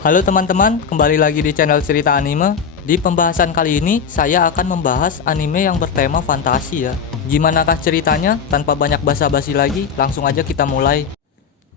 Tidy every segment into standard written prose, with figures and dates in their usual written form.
Halo teman-teman, kembali lagi di channel cerita anime. Di pembahasan kali ini, saya akan membahas anime yang bertema fantasi ya. Gimanakah ceritanya? Tanpa banyak basa-basi lagi, langsung aja kita mulai.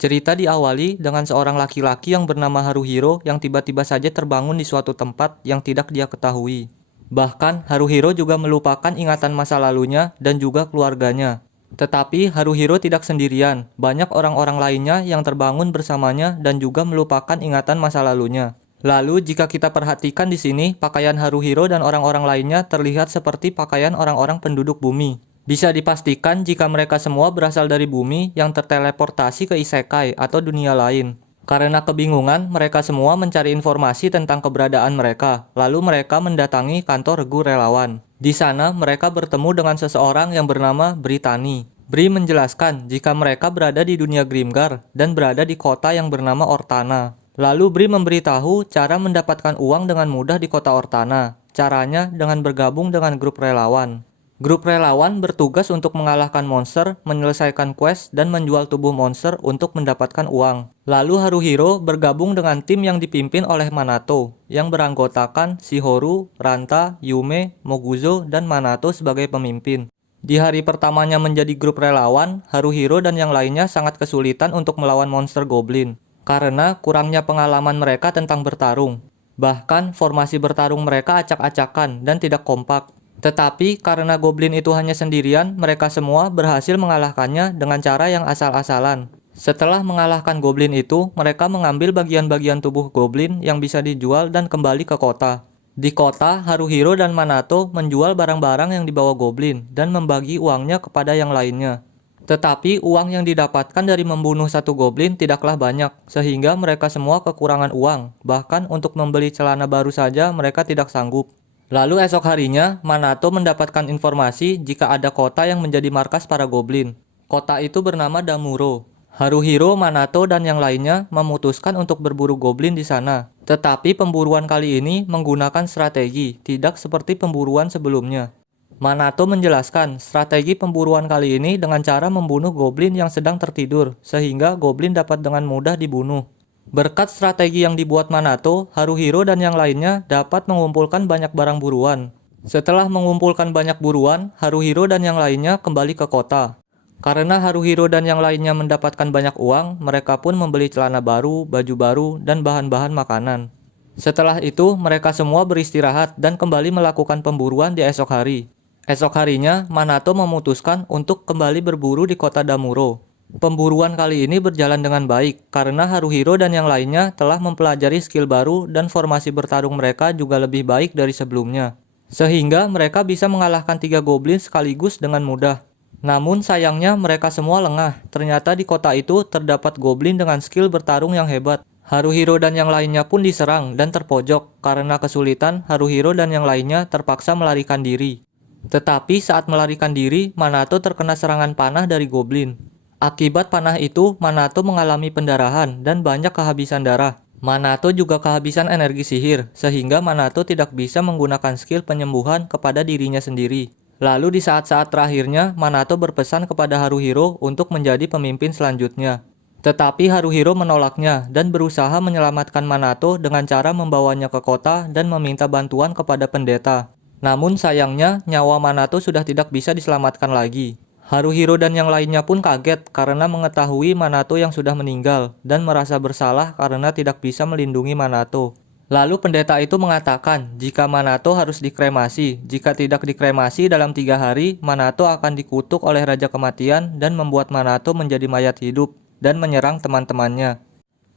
Cerita diawali dengan seorang laki-laki yang bernama Haruhiro yang tiba-tiba saja terbangun di suatu tempat yang tidak dia ketahui. Bahkan, Haruhiro juga melupakan ingatan masa lalunya dan juga keluarganya. Tetapi Haruhiro tidak sendirian, banyak orang-orang lainnya yang terbangun bersamanya dan juga melupakan ingatan masa lalunya. Lalu jika kita perhatikan di sini, pakaian Haruhiro dan orang-orang lainnya terlihat seperti pakaian orang-orang penduduk bumi. Bisa dipastikan jika mereka semua berasal dari bumi yang terteleportasi ke isekai atau dunia lain. Karena kebingungan, mereka semua mencari informasi tentang keberadaan mereka. Lalu mereka mendatangi kantor regu relawan. Di sana, mereka bertemu dengan seseorang yang bernama Brittany. Bri menjelaskan jika mereka berada di dunia Grimgar dan berada di kota yang bernama Ortana. Lalu Bri memberitahu cara mendapatkan uang dengan mudah di kota Ortana. Caranya dengan bergabung dengan grup relawan. Grup relawan bertugas untuk mengalahkan monster, menyelesaikan quest, dan menjual tubuh monster untuk mendapatkan uang. Lalu Haruhiro bergabung dengan tim yang dipimpin oleh Manato, yang beranggotakan Shihoru, Ranta, Yume, Moguzo, dan Manato sebagai pemimpin. Di hari pertamanya menjadi grup relawan, Haruhiro dan yang lainnya sangat kesulitan untuk melawan monster goblin, karena kurangnya pengalaman mereka tentang bertarung. Bahkan, formasi bertarung mereka acak-acakan dan tidak kompak. Tetapi karena goblin itu hanya sendirian, mereka semua berhasil mengalahkannya dengan cara yang asal-asalan. Setelah mengalahkan goblin itu, mereka mengambil bagian-bagian tubuh goblin yang bisa dijual dan kembali ke kota. Di kota, Haruhiro dan Manato menjual barang-barang yang dibawa goblin dan membagi uangnya kepada yang lainnya. Tetapi uang yang didapatkan dari membunuh satu goblin tidaklah banyak, sehingga mereka semua kekurangan uang. Bahkan untuk membeli celana baru saja mereka tidak sanggup. Lalu esok harinya, Manato mendapatkan informasi jika ada kota yang menjadi markas para goblin. Kota itu bernama Damuro. Haruhiro, Manato, dan yang lainnya memutuskan untuk berburu goblin di sana. Tetapi pemburuan kali ini menggunakan strategi, tidak seperti pemburuan sebelumnya. Manato menjelaskan strategi pemburuan kali ini dengan cara membunuh goblin yang sedang tertidur, sehingga goblin dapat dengan mudah dibunuh. Berkat strategi yang dibuat Manato, Haruhiro dan yang lainnya dapat mengumpulkan banyak barang buruan. Setelah mengumpulkan banyak buruan, Haruhiro dan yang lainnya kembali ke kota. Karena Haruhiro dan yang lainnya mendapatkan banyak uang, mereka pun membeli celana baru, baju baru, dan bahan-bahan makanan. Setelah itu, mereka semua beristirahat dan kembali melakukan pemburuan di esok hari. Esok harinya, Manato memutuskan untuk kembali berburu di kota Damuro. Pemburuan kali ini berjalan dengan baik karena Haruhiro dan yang lainnya telah mempelajari skill baru dan formasi bertarung mereka juga lebih baik dari sebelumnya. Sehingga mereka bisa mengalahkan 3 goblin sekaligus dengan mudah. Namun sayangnya mereka semua lengah. Ternyata di kota itu terdapat goblin dengan skill bertarung yang hebat. Haruhiro dan yang lainnya pun diserang dan terpojok. Karena kesulitan, Haruhiro dan yang lainnya terpaksa melarikan diri. Tetapi saat melarikan diri, Manato terkena serangan panah dari goblin. Akibat panah itu, Manato mengalami pendarahan dan banyak kehabisan darah. Manato juga kehabisan energi sihir, sehingga Manato tidak bisa menggunakan skill penyembuhan kepada dirinya sendiri. Lalu di saat-saat terakhirnya, Manato berpesan kepada Haruhiro untuk menjadi pemimpin selanjutnya. Tetapi Haruhiro menolaknya dan berusaha menyelamatkan Manato dengan cara membawanya ke kota dan meminta bantuan kepada pendeta. Namun sayangnya, nyawa Manato sudah tidak bisa diselamatkan lagi. Haruhiro dan yang lainnya pun kaget karena mengetahui Manato yang sudah meninggal dan merasa bersalah karena tidak bisa melindungi Manato. Lalu pendeta itu mengatakan jika Manato harus dikremasi. Jika tidak dikremasi dalam 3 hari, Manato akan dikutuk oleh Raja Kematian dan membuat Manato menjadi mayat hidup dan menyerang teman-temannya.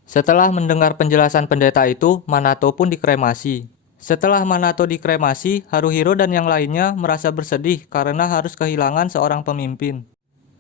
Setelah mendengar penjelasan pendeta itu, Manato pun dikremasi. Setelah Manato dikremasi, Haruhiro dan yang lainnya merasa bersedih karena harus kehilangan seorang pemimpin.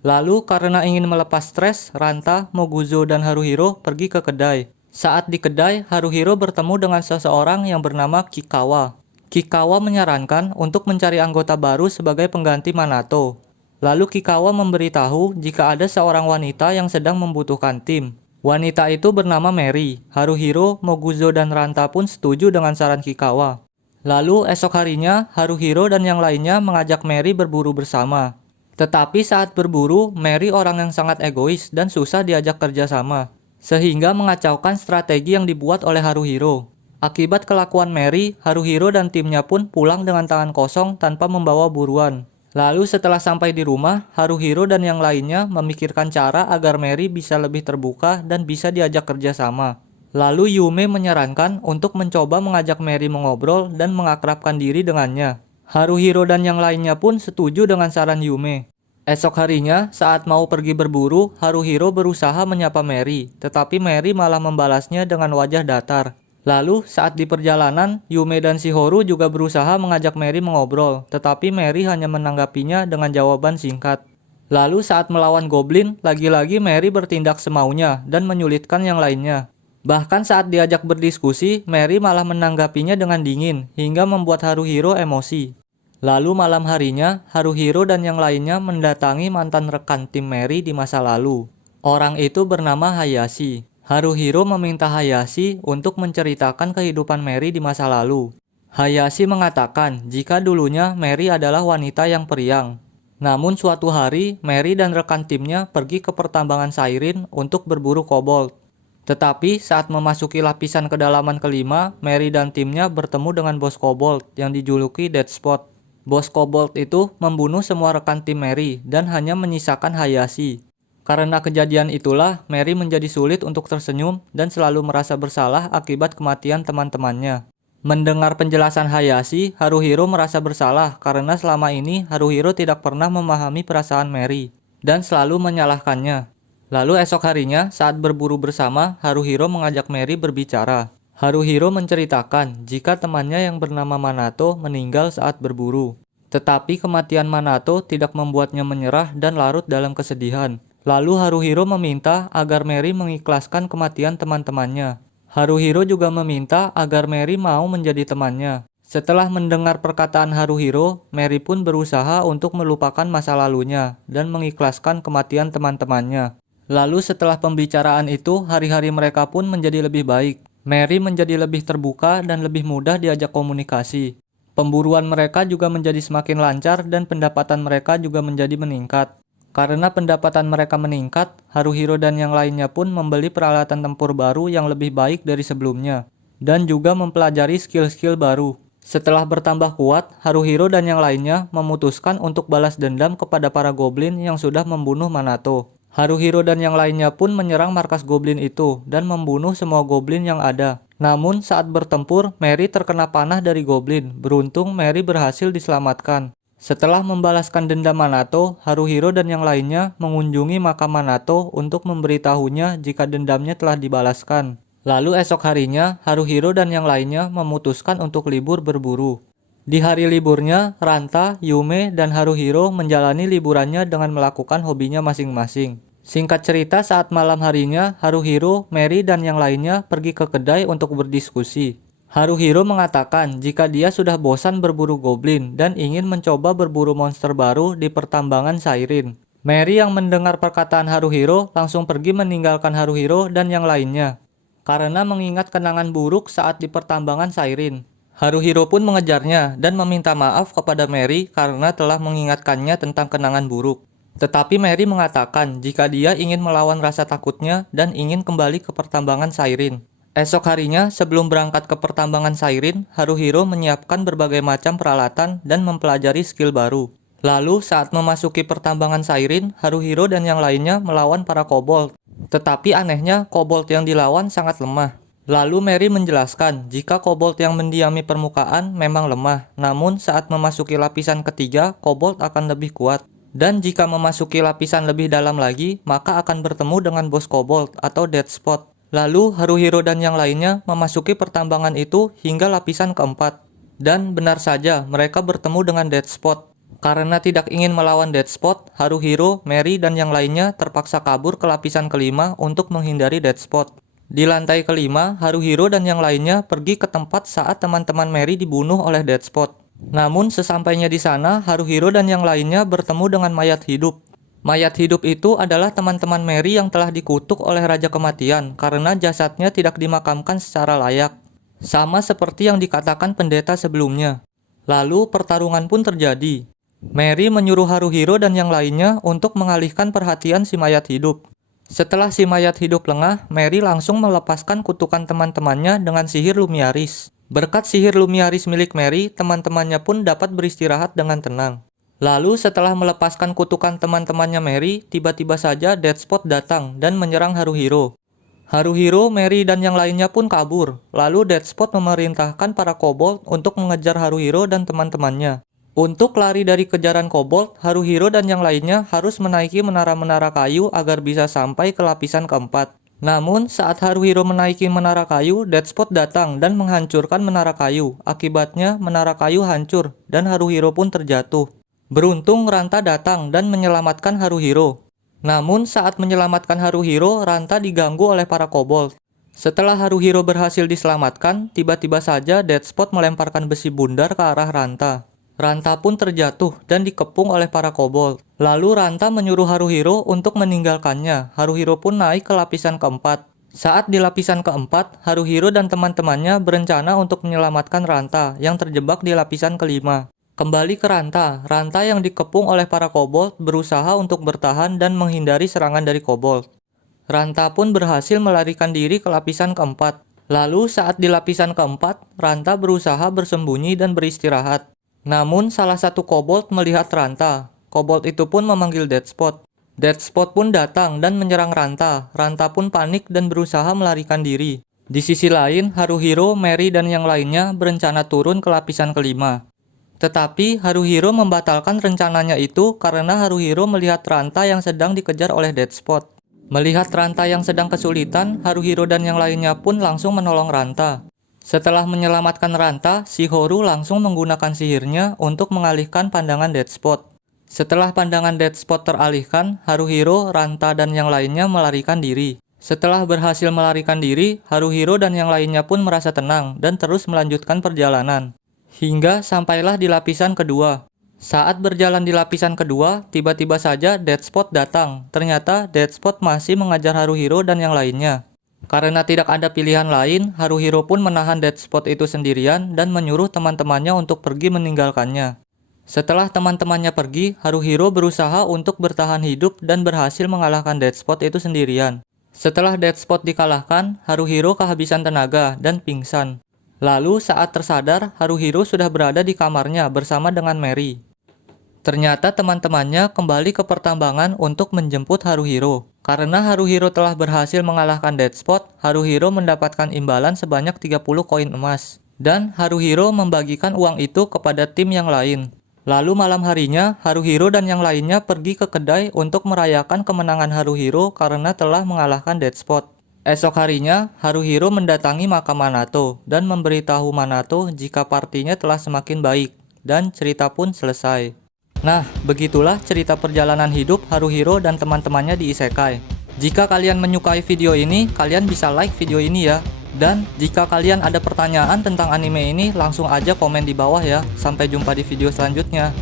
Lalu karena ingin melepas stres, Ranta, Moguzo, dan Haruhiro pergi ke kedai. Saat di kedai, Haruhiro bertemu dengan seseorang yang bernama Kikawa. Kikawa menyarankan untuk mencari anggota baru sebagai pengganti Manato. Lalu Kikawa memberitahu jika ada seorang wanita yang sedang membutuhkan tim. Wanita itu bernama Mary. Haruhiro, Moguzo, dan Ranta pun setuju dengan saran Kikawa. Lalu esok harinya, Haruhiro dan yang lainnya mengajak Mary berburu bersama. Tetapi saat berburu, Mary orang yang sangat egois dan susah diajak kerja sama. sehingga mengacaukan strategi yang dibuat oleh Haruhiro. Akibat kelakuan Mary, Haruhiro dan timnya pun pulang dengan tangan kosong tanpa membawa buruan. Lalu setelah sampai di rumah, Haruhiro dan yang lainnya memikirkan cara agar Mary bisa lebih terbuka dan bisa diajak kerjasama. Lalu Yume menyarankan untuk mencoba mengajak Mary mengobrol dan mengakrabkan diri dengannya. Haruhiro dan yang lainnya pun setuju dengan saran Yume. Esok harinya, saat mau pergi berburu, Haruhiro berusaha menyapa Mary, tetapi Mary malah membalasnya dengan wajah datar. Lalu, saat di perjalanan, Yume dan Shihoru juga berusaha mengajak Mary mengobrol, tetapi Mary hanya menanggapinya dengan jawaban singkat. Lalu saat melawan goblin, lagi-lagi Mary bertindak semaunya dan menyulitkan yang lainnya. Bahkan saat diajak berdiskusi, Mary malah menanggapinya dengan dingin, hingga membuat Haruhiro emosi. Lalu malam harinya, Haruhiro dan yang lainnya mendatangi mantan rekan tim Mary di masa lalu. Orang itu bernama Hayashi. Haruhiro meminta Hayashi untuk menceritakan kehidupan Mary di masa lalu. Hayashi mengatakan jika dulunya Mary adalah wanita yang periang. Namun suatu hari, Mary dan rekan timnya pergi ke pertambangan Sairin untuk berburu kobold. Tetapi saat memasuki lapisan kedalaman kelima, Mary dan timnya bertemu dengan bos kobold yang dijuluki Dead Spot. Bos kobold itu membunuh semua rekan tim Mary dan hanya menyisakan Hayashi. Karena kejadian itulah, Mary menjadi sulit untuk tersenyum dan selalu merasa bersalah akibat kematian teman-temannya. Mendengar penjelasan Hayashi, Haruhiro merasa bersalah karena selama ini Haruhiro tidak pernah memahami perasaan Mary dan selalu menyalahkannya. Lalu esok harinya, saat berburu bersama, Haruhiro mengajak Mary berbicara. Haruhiro menceritakan jika temannya yang bernama Manato meninggal saat berburu. Tetapi kematian Manato tidak membuatnya menyerah dan larut dalam kesedihan. Lalu Haruhiro meminta agar Mary mengikhlaskan kematian teman-temannya. Haruhiro juga meminta agar Mary mau menjadi temannya. Setelah mendengar perkataan Haruhiro, Mary pun berusaha untuk melupakan masa lalunya dan mengikhlaskan kematian teman-temannya. Lalu setelah pembicaraan itu, hari-hari mereka pun menjadi lebih baik. Mary menjadi lebih terbuka dan lebih mudah diajak komunikasi. Pemburuan mereka juga menjadi semakin lancar dan pendapatan mereka juga menjadi meningkat. Karena pendapatan mereka meningkat, Haruhiro dan yang lainnya pun membeli peralatan tempur baru yang lebih baik dari sebelumnya, dan juga mempelajari skill-skill baru. Setelah bertambah kuat, Haruhiro dan yang lainnya memutuskan untuk balas dendam kepada para goblin yang sudah membunuh Manato. Haruhiro dan yang lainnya pun menyerang markas goblin itu dan membunuh semua goblin yang ada. Namun saat bertempur, Mary terkena panah dari goblin. Beruntung Mary berhasil diselamatkan. Setelah membalaskan dendam Manato, Haruhiro dan yang lainnya mengunjungi makam Manato untuk memberitahunya jika dendamnya telah dibalaskan. Lalu esok harinya, Haruhiro dan yang lainnya memutuskan untuk libur berburu. Di hari liburnya, Ranta, Yume, dan Haruhiro menjalani liburannya dengan melakukan hobinya masing-masing. Singkat cerita, saat malam harinya, Haruhiro, Mary, dan yang lainnya pergi ke kedai untuk berdiskusi. Haruhiro mengatakan jika dia sudah bosan berburu goblin dan ingin mencoba berburu monster baru di pertambangan Sairin. Mary yang mendengar perkataan Haruhiro langsung pergi meninggalkan Haruhiro dan yang lainnya karena mengingat kenangan buruk saat di pertambangan Sairin. Haruhiro pun mengejarnya dan meminta maaf kepada Mary karena telah mengingatkannya tentang kenangan buruk. Tetapi Mary mengatakan jika dia ingin melawan rasa takutnya dan ingin kembali ke pertambangan Sairin. Esok harinya, sebelum berangkat ke pertambangan Sairin, Haruhiro menyiapkan berbagai macam peralatan dan mempelajari skill baru. Lalu, saat memasuki pertambangan Sairin, Haruhiro dan yang lainnya melawan para kobold. Tetapi anehnya, kobold yang dilawan sangat lemah. Lalu Mary menjelaskan jika kobold yang mendiami permukaan memang lemah, namun saat memasuki lapisan ketiga, kobold akan lebih kuat. Dan jika memasuki lapisan lebih dalam lagi, maka akan bertemu dengan bos kobold atau Dead Spot. Lalu Haruhiro dan yang lainnya memasuki pertambangan itu hingga lapisan keempat. Dan benar saja mereka bertemu dengan Dead Spot. Karena tidak ingin melawan Dead Spot, Haruhiro, Mary, dan yang lainnya terpaksa kabur ke lapisan kelima untuk menghindari Dead Spot. Di lantai kelima, Haruhiro dan yang lainnya pergi ke tempat saat teman-teman Mary dibunuh oleh Dead Spot. Namun sesampainya di sana, Haruhiro dan yang lainnya bertemu dengan mayat hidup. Mayat hidup itu adalah teman-teman Mary yang telah dikutuk oleh Raja Kematian karena jasadnya tidak dimakamkan secara layak. Sama seperti yang dikatakan pendeta sebelumnya. Lalu pertarungan pun terjadi. Mary menyuruh Haruhiro dan yang lainnya untuk mengalihkan perhatian si mayat hidup. Setelah si mayat hidup lengah, Mary langsung melepaskan kutukan teman-temannya dengan sihir Lumiaris. Berkat sihir Lumiaris milik Mary, teman-temannya pun dapat beristirahat dengan tenang. Lalu setelah melepaskan kutukan teman-temannya Mary, tiba-tiba saja Deathspot datang dan menyerang Haruhiro. Haruhiro, Mary, dan yang lainnya pun kabur. Lalu Deathspot memerintahkan para kobold untuk mengejar Haruhiro dan teman-temannya. Untuk lari dari kejaran kobold, Haruhiro dan yang lainnya harus menaiki menara-menara kayu agar bisa sampai ke lapisan keempat. Namun, saat Haruhiro menaiki menara kayu, Deathspot datang dan menghancurkan menara kayu. Akibatnya, menara kayu hancur dan Haruhiro pun terjatuh. Beruntung Ranta datang dan menyelamatkan Haruhiro. Namun saat menyelamatkan Haruhiro, Ranta diganggu oleh para kobold. Setelah Haruhiro berhasil diselamatkan, tiba-tiba saja Deathspot melemparkan besi bundar ke arah Ranta. Ranta pun terjatuh dan dikepung oleh para kobold. Lalu Ranta menyuruh Haruhiro untuk meninggalkannya. Haruhiro pun naik ke lapisan keempat. Saat di lapisan keempat, Haruhiro dan teman-temannya berencana untuk menyelamatkan Ranta yang terjebak di lapisan kelima. Kembali ke Ranta, Ranta yang dikepung oleh para kobold berusaha untuk bertahan dan menghindari serangan dari kobold. Ranta pun berhasil melarikan diri ke lapisan keempat. Lalu saat di lapisan keempat, Ranta berusaha bersembunyi dan beristirahat. Namun salah satu kobold melihat Ranta. Kobold itu pun memanggil Deathspot. Deathspot pun datang dan menyerang Ranta. Ranta pun panik dan berusaha melarikan diri. Di sisi lain, Haruhiro, Mary, dan yang lainnya berencana turun ke lapisan kelima. Tetapi Haruhiro membatalkan rencananya itu karena Haruhiro melihat Ranta yang sedang dikejar oleh Deathspot. Melihat Ranta yang sedang kesulitan, Haruhiro dan yang lainnya pun langsung menolong Ranta. Setelah menyelamatkan Ranta, Shihoru langsung menggunakan sihirnya untuk mengalihkan pandangan Deathspot. Setelah pandangan Deathspot teralihkan, Haruhiro, Ranta, dan yang lainnya melarikan diri. Setelah berhasil melarikan diri, Haruhiro dan yang lainnya pun merasa tenang dan terus melanjutkan perjalanan. Hingga sampailah di lapisan kedua. Saat berjalan di lapisan kedua, tiba-tiba saja Deathspot datang. Ternyata Deathspot masih mengajar Haruhiro dan yang lainnya. Karena tidak ada pilihan lain, Haruhiro pun menahan Deathspot itu sendirian dan menyuruh teman-temannya untuk pergi meninggalkannya. Setelah teman-temannya pergi, Haruhiro berusaha untuk bertahan hidup dan berhasil mengalahkan Deathspot itu sendirian. Setelah Deathspot dikalahkan, Haruhiro kehabisan tenaga dan pingsan. Lalu saat tersadar, Haruhiro sudah berada di kamarnya bersama dengan Mary. Ternyata teman-temannya kembali ke pertambangan untuk menjemput Haruhiro. Karena Haruhiro telah berhasil mengalahkan Deathspot, Haruhiro mendapatkan imbalan sebanyak 30 koin emas. Dan Haruhiro membagikan uang itu kepada tim yang lain. Lalu malam harinya, Haruhiro dan yang lainnya pergi ke kedai untuk merayakan kemenangan Haruhiro karena telah mengalahkan Deathspot. Esok harinya, Haruhiro mendatangi makam Manato dan memberitahu Manato jika partinya telah semakin baik, dan cerita pun selesai. Nah, begitulah cerita perjalanan hidup Haruhiro dan teman-temannya di Isekai. Jika kalian menyukai video ini, kalian bisa like video ini ya. Dan jika kalian ada pertanyaan tentang anime ini, langsung aja komen di bawah ya. Sampai jumpa di video selanjutnya.